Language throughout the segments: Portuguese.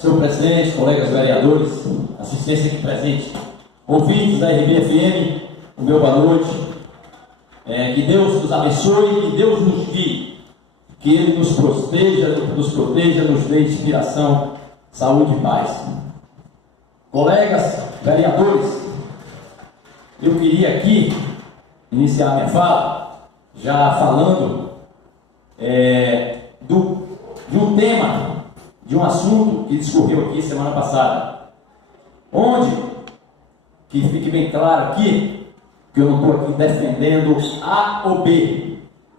senhor presidente, colegas vereadores, assistência aqui presente, ouvintes da RBFM, o meu boa noite. Que Deus nos abençoe, que Deus nos guie, que Ele nos proteja, nos dê inspiração, saúde e paz. Colegas vereadores, eu queria aqui iniciar minha fala já falando de um tema, de um assunto que discorreu aqui semana passada, onde, que fique bem claro aqui, que eu não estou aqui defendendo A ou B,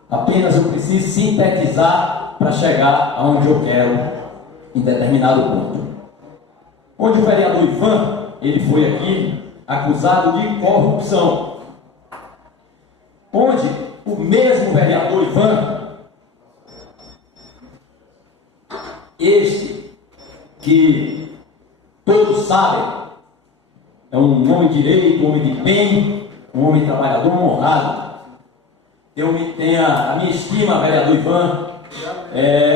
apenas eu preciso sintetizar para chegar aonde eu quero em determinado ponto. Onde o vereador Ivan, ele foi aqui acusado de corrupção, onde o mesmo vereador Ivan, este que todos sabem, é um homem de direito, um homem de bem, um homem trabalhador, honrado. Eu tenho a minha estima, vereador Ivan,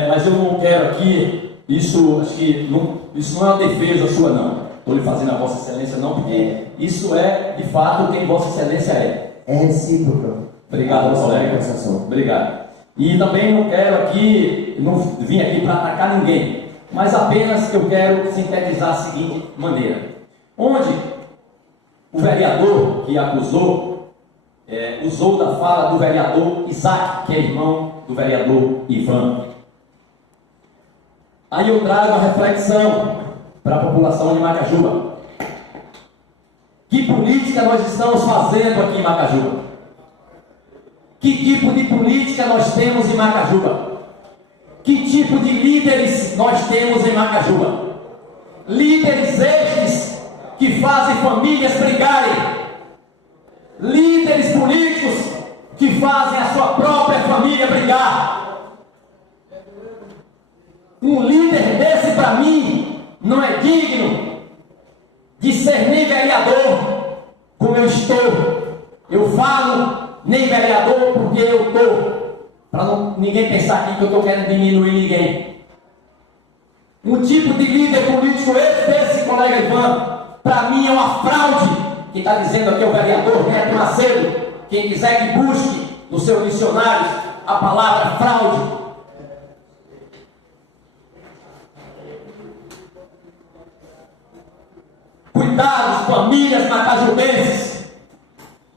mas eu não quero aqui, acho que isso não é uma defesa sua, não. Estou lhe fazendo a Vossa Excelência, não, porque isso é, de fato, quem Vossa Excelência é. É recíproco. Obrigado, colega. Obrigado. E também não quero aqui, não vim aqui para atacar ninguém, mas apenas eu quero sintetizar a seguinte maneira. Onde o vereador que acusou, usou da fala do vereador Isaac, que é irmão do vereador Ivan. Aí eu trago uma reflexão para a população de Macajuba. Que política nós estamos fazendo aqui em Macajuba? Que tipo de política nós temos em Macajuba? Que tipo de líderes nós temos em Macajuba? Líderes estes que fazem famílias brigarem. Líderes políticos que fazem a sua própria família brigar. Um líder desse, para mim, não é digno de ser nem vereador, como eu estou. Eu falo nem vereador porque eu estou, para ninguém pensar aqui que eu estou querendo diminuir ninguém. Um tipo de líder político desse colega Ivan, para mim é uma fraude. Quem está dizendo aqui é o vereador Neto Macedo. Quem quiser que busque no seu dicionário a palavra fraude. Cuidados, famílias macajubenses,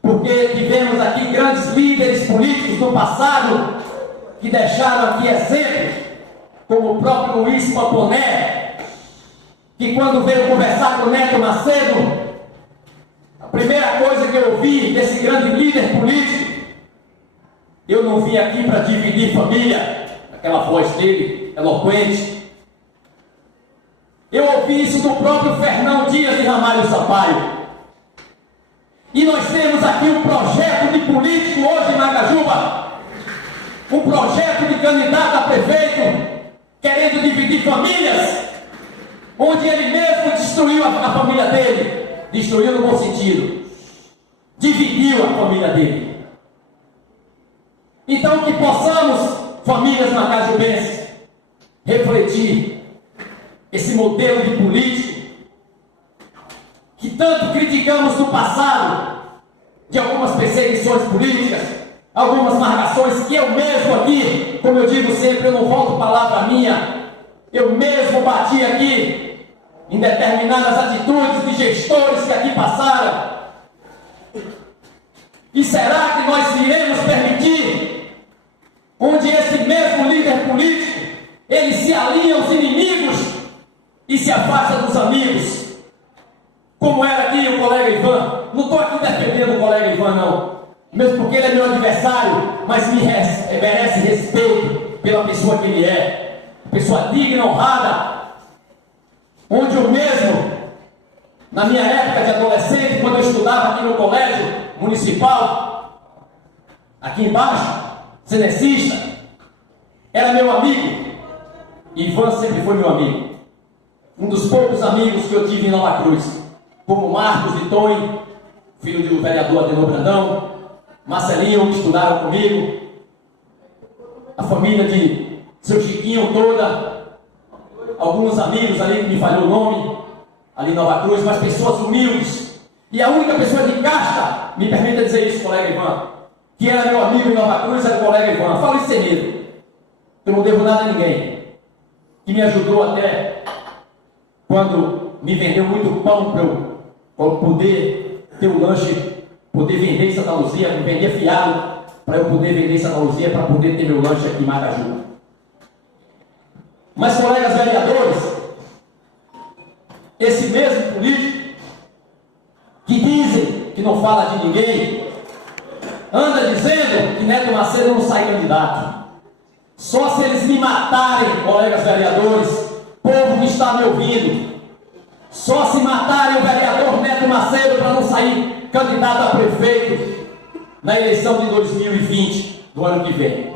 porque tivemos aqui grandes líderes políticos no passado que deixaram aqui exemplos, como o próprio Luiz Pamponé, que quando veio conversar com o Neto Macedo, a primeira coisa que eu ouvi desse grande líder político, eu não vim aqui para dividir família, aquela voz dele, eloquente. Eu ouvi isso do próprio Fernão Dias de Ramalho Sampaio. E nós temos aqui um projeto de político hoje em Macajuba, um projeto de candidato a prefeito, querendo dividir famílias, onde ele mesmo destruiu a família dele. Destruiu no bom sentido, dividiu a família dele. Então que possamos, famílias macajubenses, refletir esse modelo de político que tanto criticamos no passado, de algumas perseguições políticas, algumas marcações que eu mesmo aqui, como eu digo sempre, eu não volto palavra minha, eu mesmo bati aqui em determinadas atitudes de gestores que aqui passaram. E será que nós iremos permitir, onde esse mesmo líder político, ele se alinha aos inimigos e se afasta dos amigos, como era aqui o colega Ivan? Não estou aqui defendendo o colega Ivan, não, mesmo porque ele é meu adversário, mas merece respeito pela pessoa que ele é, pessoa digna, honrada, onde eu mesmo, na minha época de adolescente, quando eu estudava aqui no colégio municipal, aqui embaixo, cenecista, era meu amigo. Ivan sempre foi meu amigo. Um dos poucos amigos que eu tive em Nova Cruz, como Marcos de Tonho, filho do vereador Adenor Brandão, Marcelinho, que estudaram comigo, a família de seu Chiquinho toda, alguns amigos ali, que me falhou o nome, ali em Nova Cruz, mas pessoas humildes. E a única pessoa de casta, me permita dizer isso, colega Ivan, que era meu amigo em Nova Cruz, era o colega Ivan. Falo isso sem medo. Eu não devo nada a ninguém. Que me ajudou até quando me vendeu muito pão para eu poder ter o lanche, poder vender em Santa Luzia, me vender fiado para eu poder vender em Santa Luzia, para poder ter meu lanche aqui em Maracaju. Mas, colegas vereadores, esse mesmo político que dizem que não fala de ninguém, anda dizendo que Neto Macedo não sai candidato. Só se eles me matarem, colegas vereadores, povo que está me ouvindo, só se matarem o vereador Neto Macedo para não sair candidato a prefeito na eleição de 2020, do ano que vem.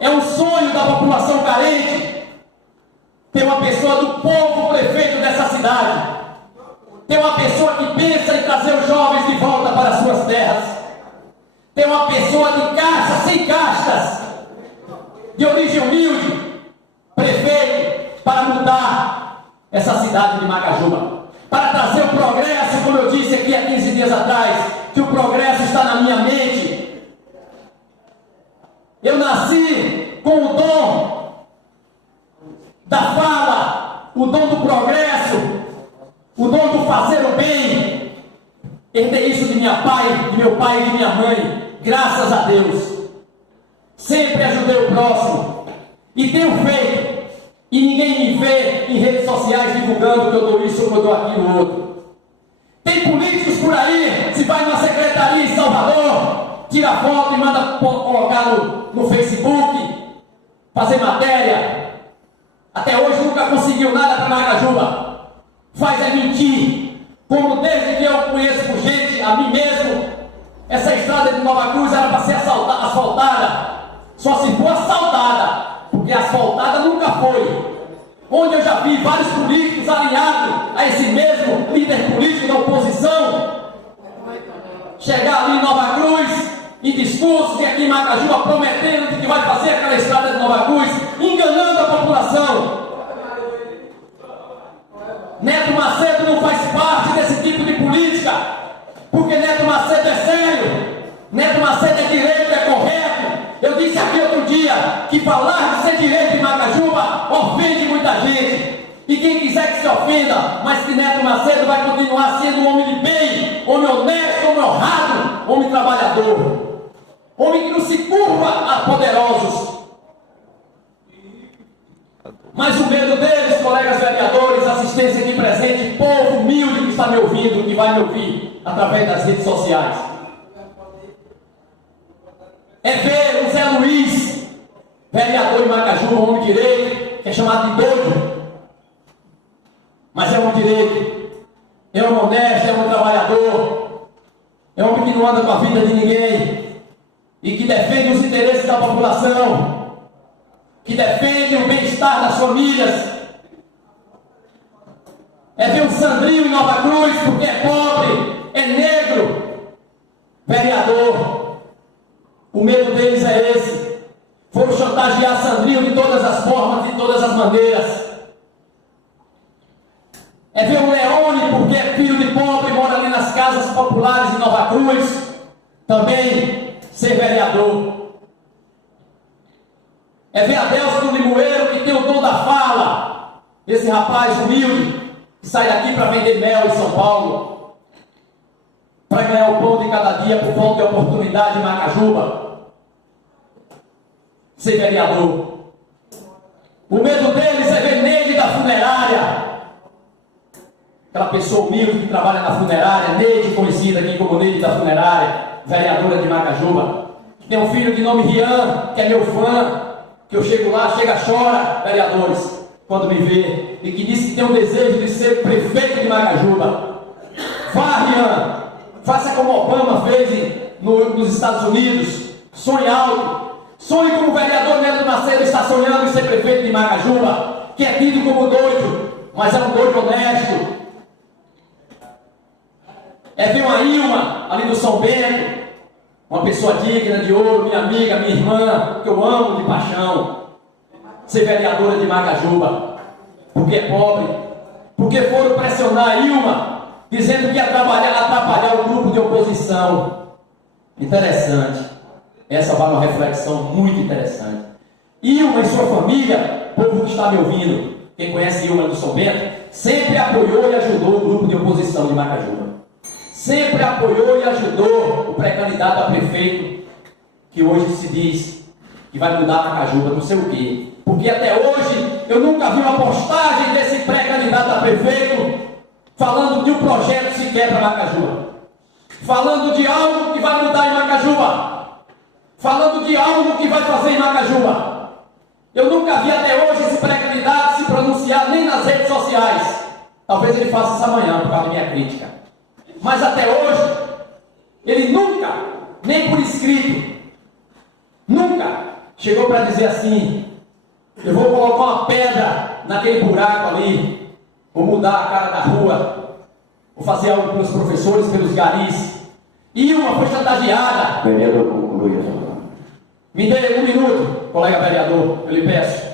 É um sonho da população carente ter uma pessoa do povo prefeito dessa cidade, ter uma pessoa que pensa em trazer os jovens de volta para as suas terras, ter uma pessoa de casta, sem castas, de origem humilde, prefeito, para mudar essa cidade de Macajuba, para trazer o progresso, como eu disse aqui há 15 dias atrás, que o progresso está na minha mente. Eu nasci com o dom da fala, o dom do progresso, o dom do fazer o bem. Herdei isso de meu pai e de minha mãe, graças a Deus. Sempre ajudei o próximo e tenho feito, e ninguém me vê em redes sociais divulgando que eu dou isso ou que eu dou aquilo outro. Tem políticos por aí, se vai numa secretaria em Salvador, tira foto e manda colocar no Facebook, fazer matéria. Até hoje nunca conseguiu nada para Macajuba. Faz é mentir. Como desde que eu conheço por gente, a mim mesmo, essa estrada de Nova Cruz era para ser asfaltada. Só se for asfaltada, porque asfaltada nunca foi. Onde eu já vi vários políticos alinhados a esse mesmo líder político da oposição chegar ali em Nova Cruz, em discursos, e aqui em Macajuba, prometendo que vai fazer aquela estrada de Nova Cruz, enganando a população. Neto Macedo não faz parte desse tipo de política, porque Neto Macedo é sério, Neto Macedo é direito, é correto. Eu disse aqui outro dia que falar de ser direito em Macajuba ofende muita gente. E quem quiser que se ofenda, mas que Neto Macedo vai continuar sendo um homem de bem, homem honesto, homem honrado, homem trabalhador, homem que não se curva a poderosos. Mas o medo deles, colegas vereadores, assistência aqui presente, povo humilde que está me ouvindo, que vai me ouvir através das redes sociais, é ver o Zé Luiz, vereador em Macajuba, um homem direito, que é chamado de doido, mas é um direito, é um honesto, é um trabalhador, é um homem que não anda com a vida de ninguém e que defende os interesses da população, que defende o bem-estar das famílias. É ver o Sandrinho em Nova Cruz, porque é pobre, é negro, vereador. O medo deles é esse. Foram chantagear Sandrinho de todas as formas, de todas as maneiras. É ver o Leone, porque é filho de pobre, mora ali nas casas populares em Nova Cruz, também ser vereador. É ver Adelson Limoeiro, que tem o dom da fala, esse rapaz humilde, que sai daqui para vender mel em São Paulo, para ganhar o pão de cada dia por falta de oportunidade em Macajuba, ser vereador. O medo deles é ver Neide da funerária, aquela pessoa humilde que trabalha na funerária, Neide, conhecida aqui como Neide da funerária, vereadora de Macajuba, que tem um filho de nome Rian, que é meu fã, que eu chego lá, chora, vereadores, quando me vê, e que disse que tem um desejo de ser prefeito de Macajuba. Vá, Rian, faça como Obama fez nos Estados Unidos, sonhe alto, sonhe como o vereador Neto Macedo está sonhando em ser prefeito de Macajuba, que é tido como doido, mas é um doido honesto. É ver uma Ilma ali do São Bento, uma pessoa digna de ouro, minha amiga, minha irmã, que eu amo de paixão, ser vereadora de Macajuba. porque é pobre, porque foram pressionar a Ilma, dizendo que ia atrapalhar o grupo de oposição. Interessante. Essa vai uma reflexão muito interessante. Ilma e sua família, povo que está me ouvindo, quem conhece Ilma do São Bento, sempre apoiou e ajudou o grupo de oposição de Macajuba. Sempre apoiou e ajudou o pré-candidato a prefeito, que hoje se diz que vai mudar Macajuba, não sei o quê. Porque até hoje eu nunca vi uma postagem desse pré-candidato a prefeito falando de um projeto sequer para Macajuba. Falando de algo que vai mudar em Macajuba. Falando de algo que vai fazer em Macajuba. Eu nunca vi até hoje esse pré-candidato se pronunciar nem nas redes sociais. Talvez ele faça isso amanhã por causa da minha crítica. Mas até hoje, ele nunca, nem por escrito, nunca chegou para dizer assim: eu vou colocar uma pedra naquele buraco ali, vou mudar a cara da rua, vou fazer algo pelos professores, pelos garis. Ilma foi chantageada. Vereador, conclui. Me dê 1 minuto, colega vereador, eu lhe peço,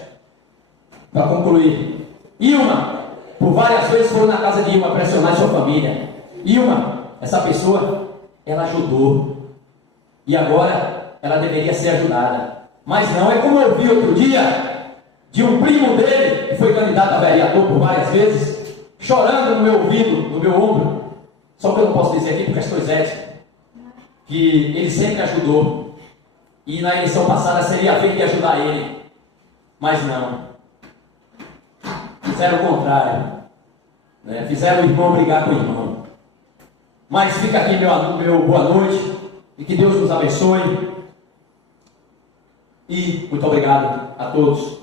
para concluir. Ilma, por várias vezes foram na casa de Ilma pressionar sua família. Ilma, essa pessoa, ela ajudou. E agora, ela deveria ser ajudada. Mas não, é como eu vi outro dia, de um primo dele, que foi candidato a vereador por várias vezes, chorando no meu ouvido, no meu ombro. Só que eu não posso dizer aqui por questões éticas, que ele sempre ajudou. E na eleição passada seria a vez de ajudar ele. Mas não. Fizeram o contrário. Né? Fizeram o irmão brigar com o irmão. Mas fica aqui meu boa noite. E que Deus nos abençoe. E muito obrigado a todos.